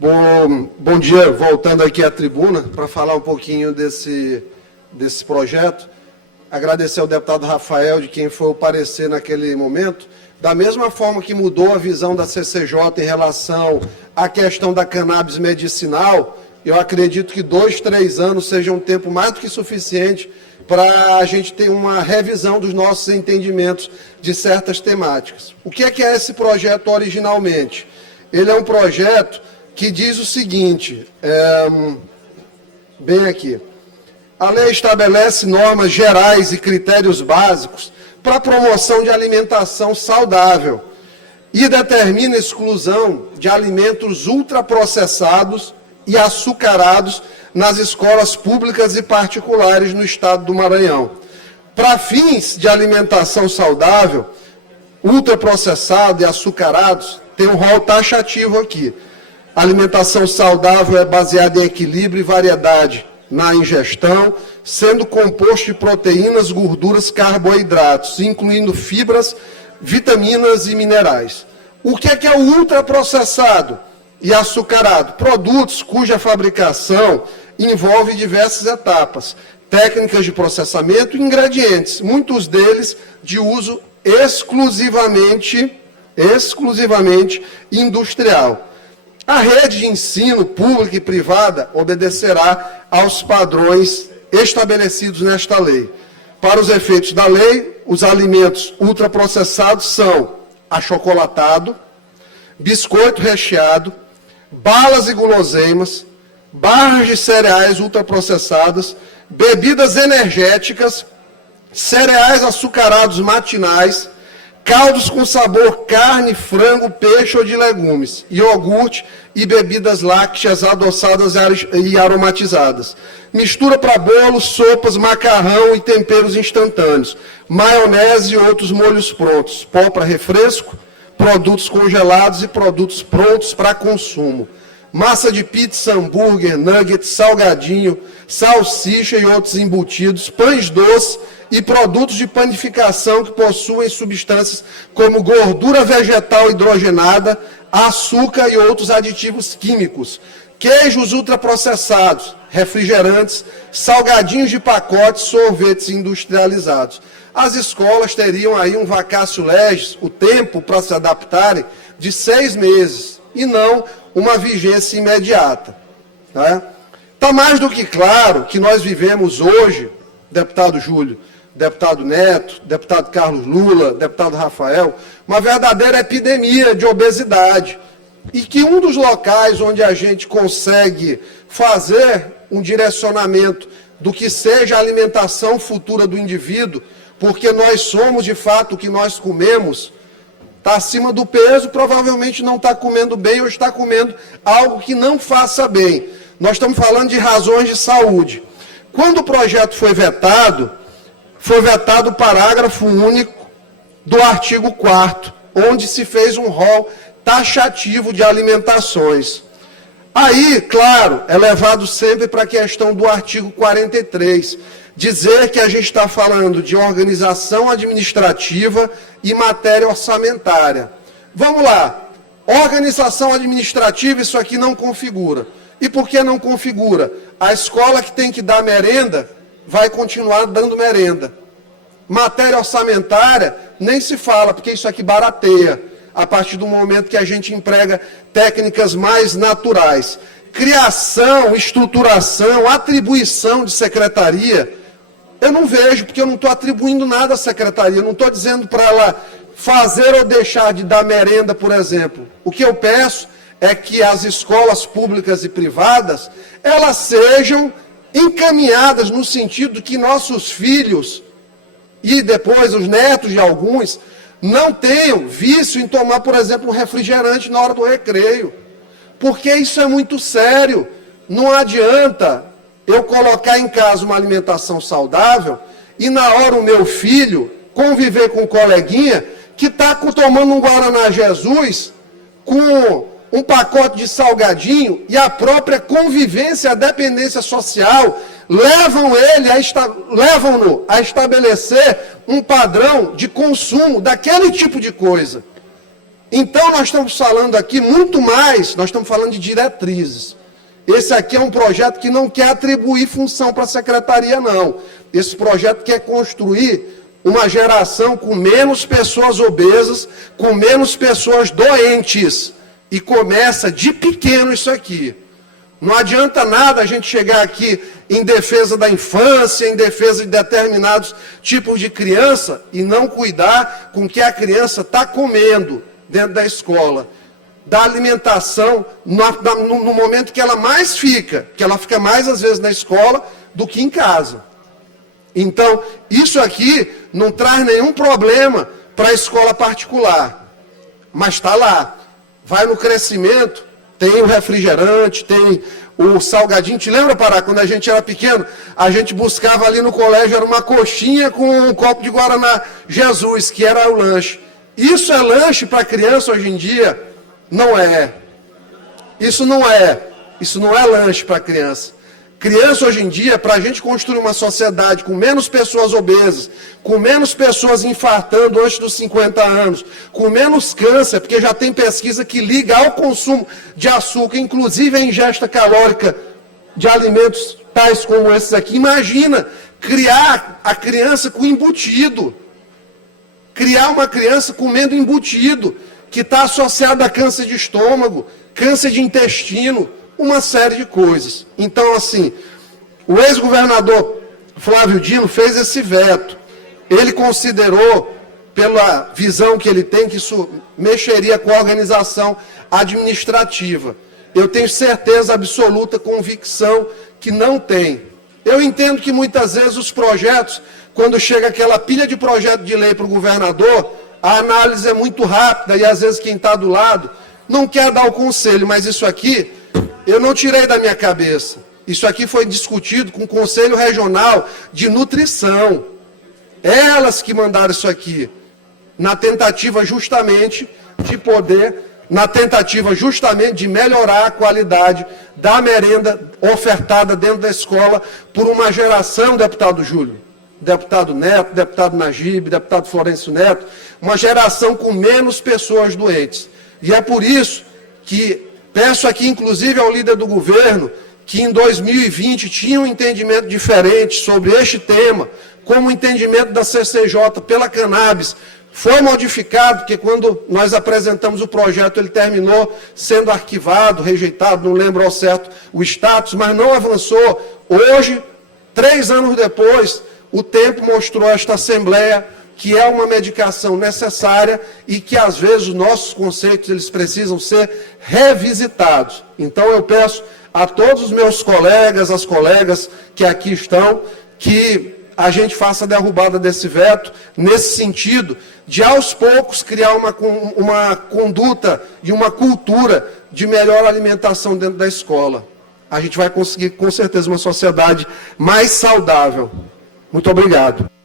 Bom dia, voltando aqui à tribuna para falar um pouquinho desse projeto. Agradecer ao deputado Rafael, de quem foi o parecer naquele momento. Da mesma forma que mudou a visão da CCJ em relação à questão da cannabis medicinal, eu acredito que 2, 3 anos seja um tempo mais do que suficiente para a gente ter uma revisão dos nossos entendimentos de certas temáticas. O que é esse projeto originalmente? Ele é um projeto que diz o seguinte, bem aqui, a lei estabelece normas gerais e critérios básicos para a promoção de alimentação saudável e determina a exclusão de alimentos ultraprocessados e açucarados nas escolas públicas e particulares no estado do Maranhão. Para fins de alimentação saudável, ultraprocessado e açucarados, tem um rol taxativo aqui. A alimentação saudável é baseada em equilíbrio e variedade na ingestão, sendo composto de proteínas, gorduras, carboidratos, incluindo fibras, vitaminas e minerais. O que é o ultraprocessado e açucarado? Produtos cuja fabricação envolve diversas etapas, técnicas de processamento e ingredientes, muitos deles de uso exclusivamente industrial. A rede de ensino pública e privada obedecerá aos padrões estabelecidos nesta lei. Para os efeitos da lei, os alimentos ultraprocessados são achocolatado, biscoito recheado, balas e guloseimas, barras de cereais ultraprocessadas, bebidas energéticas, cereais açucarados matinais, caldos com sabor carne, frango, peixe ou de legumes, iogurte e bebidas lácteas adoçadas e aromatizadas. Mistura para bolos, sopas, macarrão e temperos instantâneos, maionese e outros molhos prontos, pó para refresco, produtos congelados e produtos prontos para consumo. Massa de pizza, hambúrguer, nuggets, salgadinho, salsicha e outros embutidos, pães doces e produtos de panificação que possuem substâncias como gordura vegetal hidrogenada, açúcar e outros aditivos químicos, queijos ultraprocessados, refrigerantes, salgadinhos de pacote, sorvetes industrializados. As escolas teriam aí um vacatio legis, o tempo para se adaptarem, de 6 meses, e não uma vigência imediata. Está mais do que claro que nós vivemos hoje, deputado Júlio, deputado Neto, deputado Carlos Lula, deputado Rafael, uma verdadeira epidemia de obesidade. E que um dos locais onde a gente consegue fazer um direcionamento do que seja a alimentação futura do indivíduo, porque nós somos, de fato, o que nós comemos, está acima do peso, provavelmente não está comendo bem ou está comendo algo que não faça bem. Nós estamos falando de razões de saúde. Quando o projeto foi vetado o parágrafo único do artigo 4º, onde se fez um rol taxativo de alimentações. Aí, claro, é levado sempre para a questão do artigo 43, dizer que a gente está falando de organização administrativa e matéria orçamentária. Vamos lá, organização administrativa, isso aqui não configura. E por que não configura? A escola que tem que dar merenda vai continuar dando merenda. Matéria orçamentária, nem se fala, porque isso aqui barateia, a partir do momento que a gente emprega técnicas mais naturais. Criação, estruturação, atribuição de secretaria, eu não vejo, porque eu não estou atribuindo nada à secretaria, não estou dizendo para ela fazer ou deixar de dar merenda, por exemplo. O que eu peço é que as escolas públicas e privadas, elas sejam encaminhadas no sentido que nossos filhos e depois os netos de alguns não tenham vício em tomar, por exemplo, um refrigerante na hora do recreio. Porque isso é muito sério. Não adianta eu colocar em casa uma alimentação saudável e na hora o meu filho conviver com um coleguinha que está tomando um Guaraná Jesus com um pacote de salgadinho e a própria convivência, a dependência social, levam-no a estabelecer um padrão de consumo daquele tipo de coisa. Então, nós estamos falando aqui muito mais, nós estamos falando de diretrizes. Esse aqui é um projeto que não quer atribuir função para a secretaria, não. Esse projeto quer construir uma geração com menos pessoas obesas, com menos pessoas doentes. E começa de pequeno isso aqui. Não adianta nada a gente chegar aqui em defesa da infância, em defesa de determinados tipos de criança e não cuidar com o que a criança está comendo dentro da escola. Da alimentação no momento que ela mais fica, que ela fica mais às vezes na escola do que em casa. Então, isso aqui não traz nenhum problema para a escola particular, mas está lá. Vai no crescimento, tem o refrigerante, tem o salgadinho. Te lembra, Pará, quando a gente era pequeno, a gente buscava ali no colégio, era uma coxinha com um copo de Guaraná Jesus, que era o lanche. Isso é lanche para criança hoje em dia? Não é. Isso não é lanche para criança. Criança hoje em dia, para a gente construir uma sociedade com menos pessoas obesas, com menos pessoas infartando antes dos 50 anos, com menos câncer, porque já tem pesquisa que liga ao consumo de açúcar, inclusive a ingesta calórica de alimentos tais como esses aqui. Imagina criar a criança com embutido. Criar uma criança comendo embutido, que está associado a câncer de estômago, câncer de intestino, uma série de coisas. Então, assim, o ex-governador Flávio Dino fez esse veto. Ele considerou, pela visão que ele tem, que isso mexeria com a organização administrativa. Eu tenho certeza absoluta, convicção, que não tem. Eu entendo que muitas vezes os projetos, quando chega aquela pilha de projeto de lei para o governador, a análise é muito rápida e às vezes quem está do lado não quer dar o conselho, mas isso aqui eu não tirei da minha cabeça. Isso aqui foi discutido com o Conselho Regional de Nutrição. Elas que mandaram isso aqui, na tentativa justamente de melhorar a qualidade da merenda ofertada dentro da escola por uma geração, deputado Júlio, deputado Neto, deputado Najib, deputado Florencio Neto, uma geração com menos pessoas doentes. E é por isso que peço aqui, inclusive, ao líder do governo, que em 2020 tinha um entendimento diferente sobre este tema, como o entendimento da CCJ pela cannabis foi modificado, porque quando nós apresentamos o projeto, ele terminou sendo arquivado, rejeitado, não lembro ao certo o status, mas não avançou. Hoje, 3 anos depois, o tempo mostrou a esta Assembleia que é uma medicação necessária e que, às vezes, os nossos conceitos eles precisam ser revisitados. Então, eu peço a todos os meus colegas, as colegas que aqui estão, que a gente faça a derrubada desse veto, nesse sentido de, aos poucos, criar uma conduta e uma cultura de melhor alimentação dentro da escola. A gente vai conseguir, com certeza, uma sociedade mais saudável. Muito obrigado.